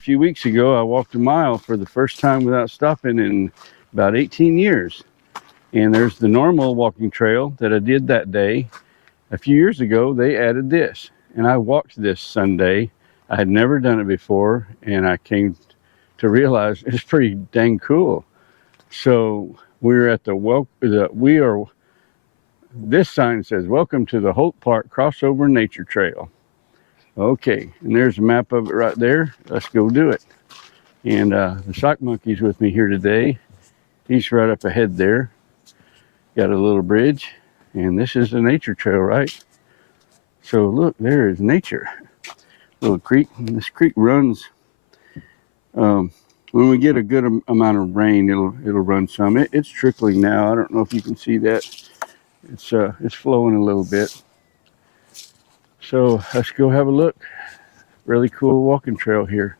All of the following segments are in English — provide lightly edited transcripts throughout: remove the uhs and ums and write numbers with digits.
A few weeks ago, I walked a mile for the first time without stopping in about 18 years. And there's the normal walking trail that I did that day. A few years ago, they added this, and I walked this Sunday. I had never done it before, and I came to realize it's pretty dang cool. So we're at this sign says, "Welcome to the Hohlt Park Crossover Nature Trail." Okay, and there's a map of it right there. Let's go do it. And the sock monkey's with me here today. He's right up ahead there. Got a little bridge, and this is the nature trail, right? So look, there is nature. Little creek. And this creek runs. When we get a good amount of rain, it'll run some. It's trickling now. I don't know if you can see that. It's flowing a little bit. So let's go have a look. Really cool walking trail here.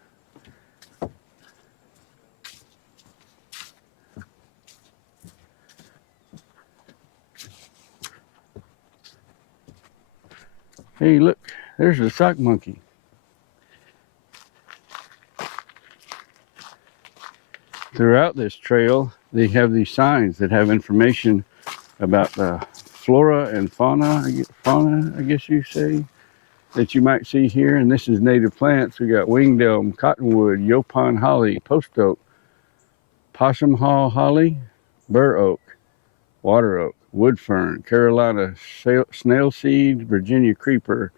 Hey, look, there's the sock monkey. Throughout this trail, they have these signs that have information about the flora and fauna, I guess you say, that you might see here. And this is native plants. We got winged elm, cottonwood, yopon holly, post oak, possum haw holly, bur oak, water oak, wood fern, Carolina snail seed, Virginia creeper,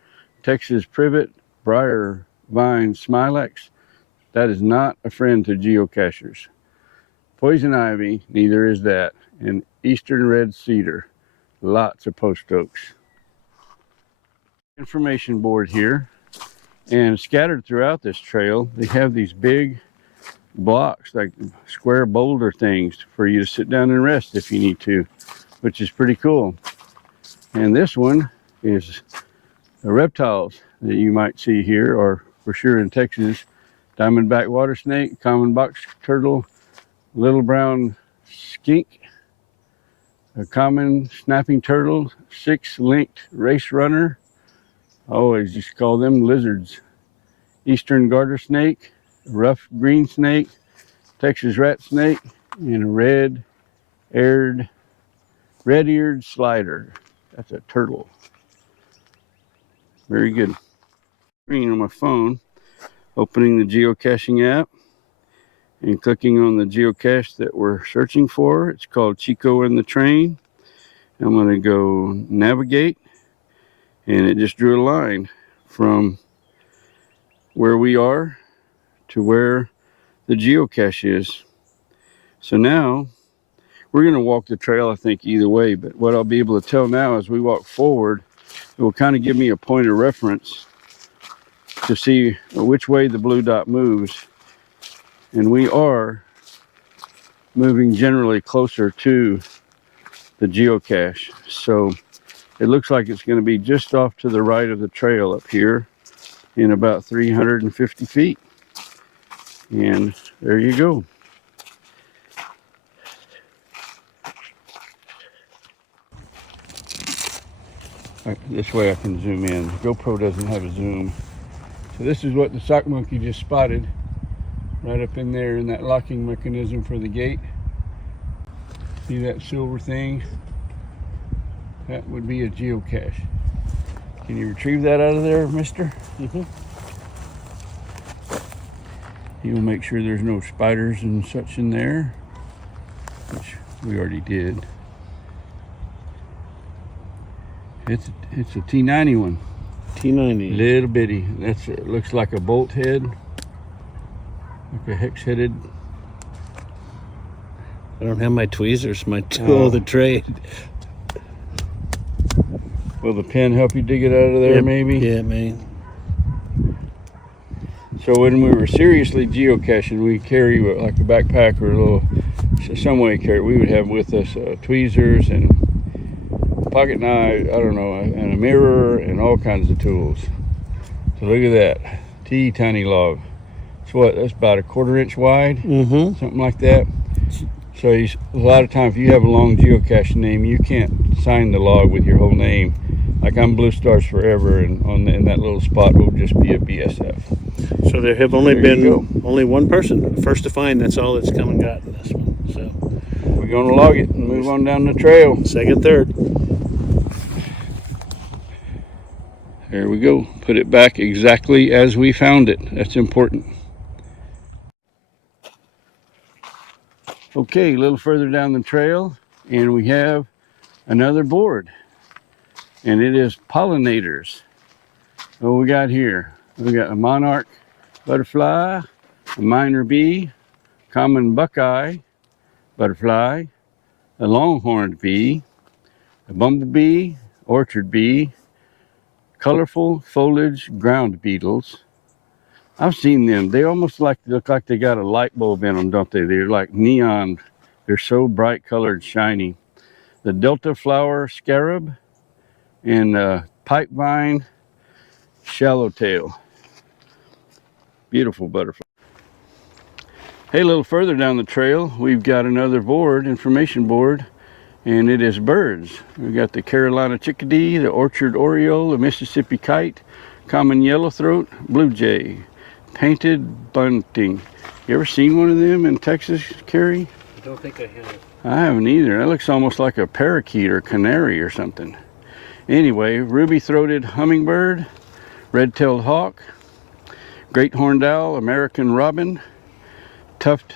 Texas privet, briar vine, smilax. That is not a friend to geocachers. Poison ivy, neither is that. And eastern red cedar, lots of post oaks. Information board here, and scattered throughout this trail, they have these big blocks, like square boulder things, for you to sit down and rest if you need to, which is pretty cool. And this one is the reptiles that you might see here, or for sure in Texas: diamondback water snake, common box turtle, little brown skink, a common snapping turtle, 6-linked race runner. I always just call them lizards. Eastern garter snake, rough green snake, Texas rat snake, and a red-eared slider. That's a turtle. Very good. Screen on my phone, opening the geocaching app and clicking on the geocache that we're searching for. It's called Chico and the Train. I'm going to go navigate, and it just drew a line from where we are to where the geocache is. So now we're going to walk the trail, I think, either way, but what I'll be able to tell now as we walk forward, it will kind of give me a point of reference to see which way the blue dot moves. And we are moving generally closer to the geocache. So it looks like it's going to be just off to the right of the trail up here in about 350 feet. And there you go. This way I can zoom in. GoPro doesn't have a zoom. So this is what the sock monkey just spotted right up in there in that locking mechanism for the gate. See that silver thing? That would be a geocache. Can you retrieve that out of there, mister? Mm-hmm. You'll make sure there's no spiders and such in there, which we already did. It's a T90 one. T90. Little bitty. It looks like a bolt head, like a hex-headed. I don't have my tweezers, my tool of the trade. Will the pen help you dig it out of there, Yep. maybe? Yeah, man. So when we were seriously geocaching, we carry like a backpack or a little, some way carry. We would have with us tweezers and pocket knife, I don't know, and a mirror and all kinds of tools. So look at that, tiny log. So what? That's about a 1/4 inch wide, something like that. So a lot of times, if you have a long geocache name, you can't sign the log with your whole name. like I'm Blue Stars forever, and in that little spot will just be a BSF. So there have only There you been only one person first to find. That's all that's come and got in this one. So We're gonna log it and move on down the trail. second, third. There we go. Put it back exactly as we found it. That's important. Okay, a little further down the trail, and we have another board, and it is pollinators. What we got here? We got a monarch butterfly, a minor bee, common buckeye butterfly, a longhorned bee, a bumblebee, orchard bee, colorful foliage ground beetles. I've seen them. They almost look like they got a light bulb in them, don't they? They're like neon. They're so bright colored, shiny. The Delta flower scarab and pipevine shallowtail. Beautiful butterfly. Hey, a little further down the trail, we've got another board, information board, and it is birds. We've got the Carolina chickadee, the orchard oriole, the Mississippi kite, common yellowthroat, blue jay, painted bunting. You ever seen one of them in Texas, Carrie? I don't think I have. I haven't either. That looks almost like a parakeet or canary or something. Anyway, ruby-throated hummingbird, red-tailed hawk, great horned owl, American robin, tuft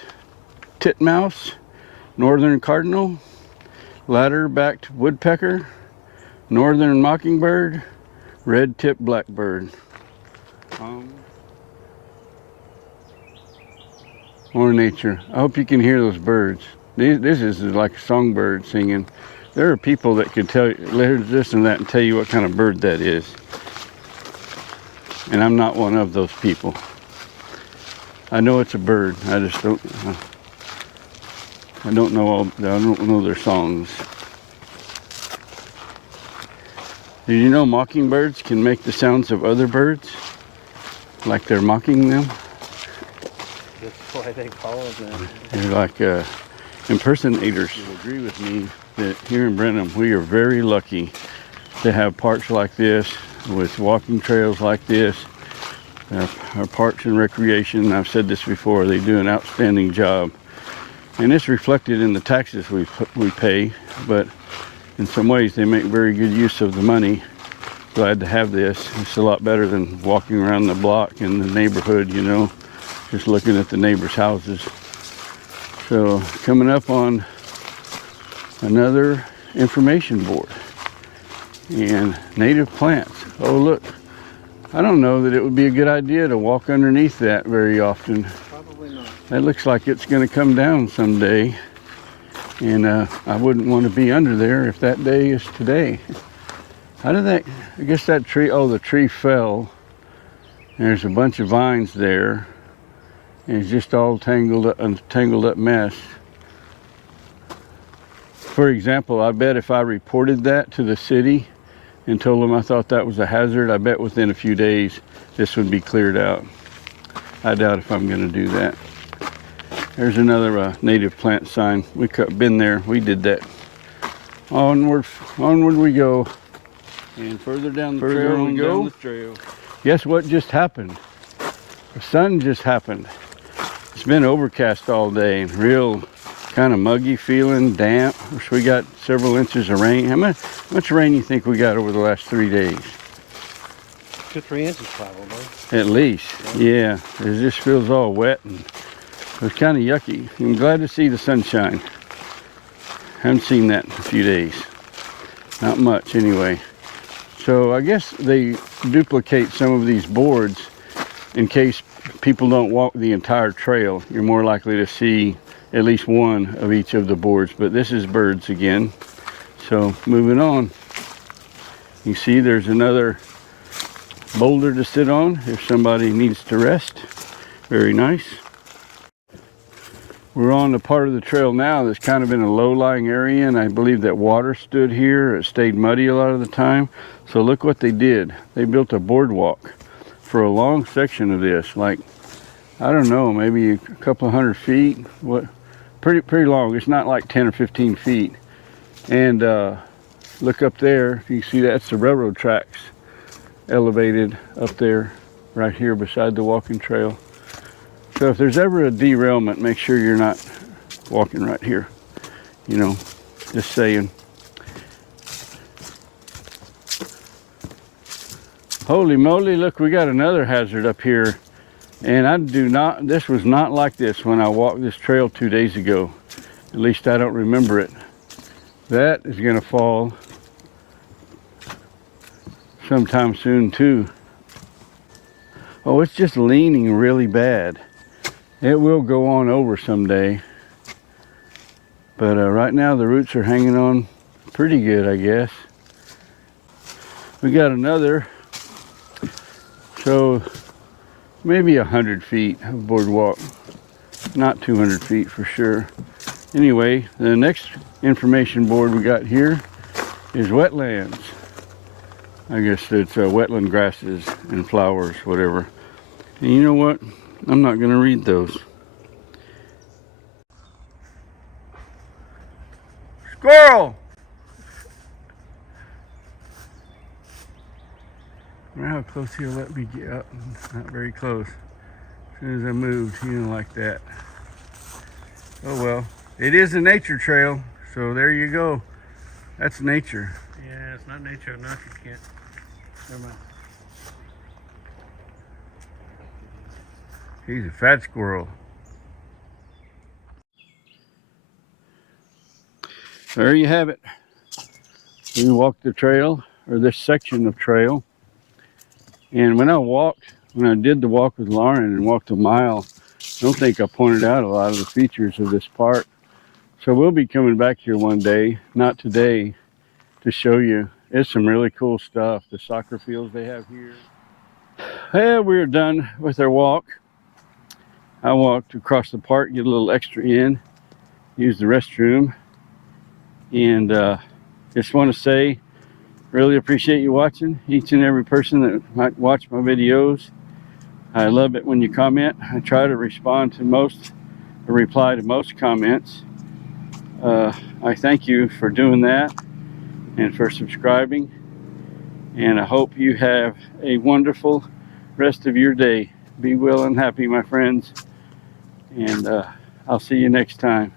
titmouse, northern cardinal, ladder-backed woodpecker, northern mockingbird, red-tipped blackbird. More nature. I hope you can hear those birds. This is like a songbird singing. There are people that can tell you this and that and tell you what kind of bird that is. And I'm not one of those people. I know it's a bird. I just don't. I don't know their songs. Did you know mockingbirds can make the sounds of other birds, like they're mocking them? That's why they call them. They're like impersonators. You'll agree with me that here in Brenham, we are very lucky to have parks like this, with walking trails like this. Our parks and recreation, I've said this before, they do an outstanding job. And it's reflected in the taxes we pay, but in some ways they make very good use of the money. Glad to have this. It's a lot better than walking around the block in the neighborhood, you know, just looking at the neighbors' houses. So coming up on another information board and native plants. Oh look, I don't know that it would be a good idea to walk underneath that very often. Probably not. That looks like it's going to come down someday, and I wouldn't want to be under there if that day is today. How did that, I guess that tree, oh, the tree fell. There's a bunch of vines there. And it's just all tangled up mess. For example, I bet if I reported that to the city and told them I thought that was a hazard, I bet within a few days this would be cleared out. I doubt if I'm going to do that. There's another native plant sign. We been there. We did that. Onward we go. And further down the trail we go. Guess what just happened? The sun just happened. It's been overcast all day and real kind of muggy feeling, damp. We got several inches of rain. How much rain do you think we got over the last 3 days? 2 or 3 inches probably. At least, yeah. It just feels all wet and it's kind of yucky. I'm glad to see the sunshine. Haven't seen that in a few days. Not much anyway. So I guess they duplicate some of these boards in case people don't walk the entire trail. You're more likely to see at least one of each of the boards, but this is birds again. So moving on. You see there's another boulder to sit on if somebody needs to rest. Very nice. We're on the part of the trail now that's kind of in a low-lying area, and I believe that water stood here. It stayed muddy a lot of the time. So look what they did. They built a boardwalk for a long section of this, like, I don't know, maybe a couple of 100 feet. Pretty long. It's not like 10 or 15 feet. And look up there. You can see that's the railroad tracks elevated up there, right here beside the walking trail. So if there's ever a derailment, make sure you're not walking right here. You know, just saying. Holy moly, look, we got another hazard up here. And this was not like this when I walked this trail 2 days ago. At least I don't remember it. That is gonna fall sometime soon too. Oh, it's just leaning really bad. It will go on over someday. But right now the roots are hanging on pretty good, I guess. We got another, so maybe 100 feet of boardwalk. Not 200 feet for sure. Anyway, the next information board we got here is wetlands. I guess it's wetland grasses and flowers, whatever. And you know what? I'm not going to read those. Squirrel! I wonder how close he'll let me get up. Not very close. As soon as I moved, he didn't like that. Oh well. It is a nature trail, so there you go. That's nature. Yeah, it's not nature enough. You can't. Never mind. He's a fat squirrel. There you have it. We walked the trail, or this section of trail. And when I did the walk with Lauren and walked a mile, I don't think I pointed out a lot of the features of this park. So we'll be coming back here one day, not today, to show you. It's some really cool stuff. The soccer fields they have here. Yeah, we're done with our walk. I walked across the park, get a little extra in, use the restroom, and just want to say, really appreciate you watching, each and every person that might watch my videos. I love it when you comment. I try to respond to most, or reply to most comments. I thank you for doing that and for subscribing, and I hope you have a wonderful rest of your day. Be well and happy, my friends, and I'll see you next time.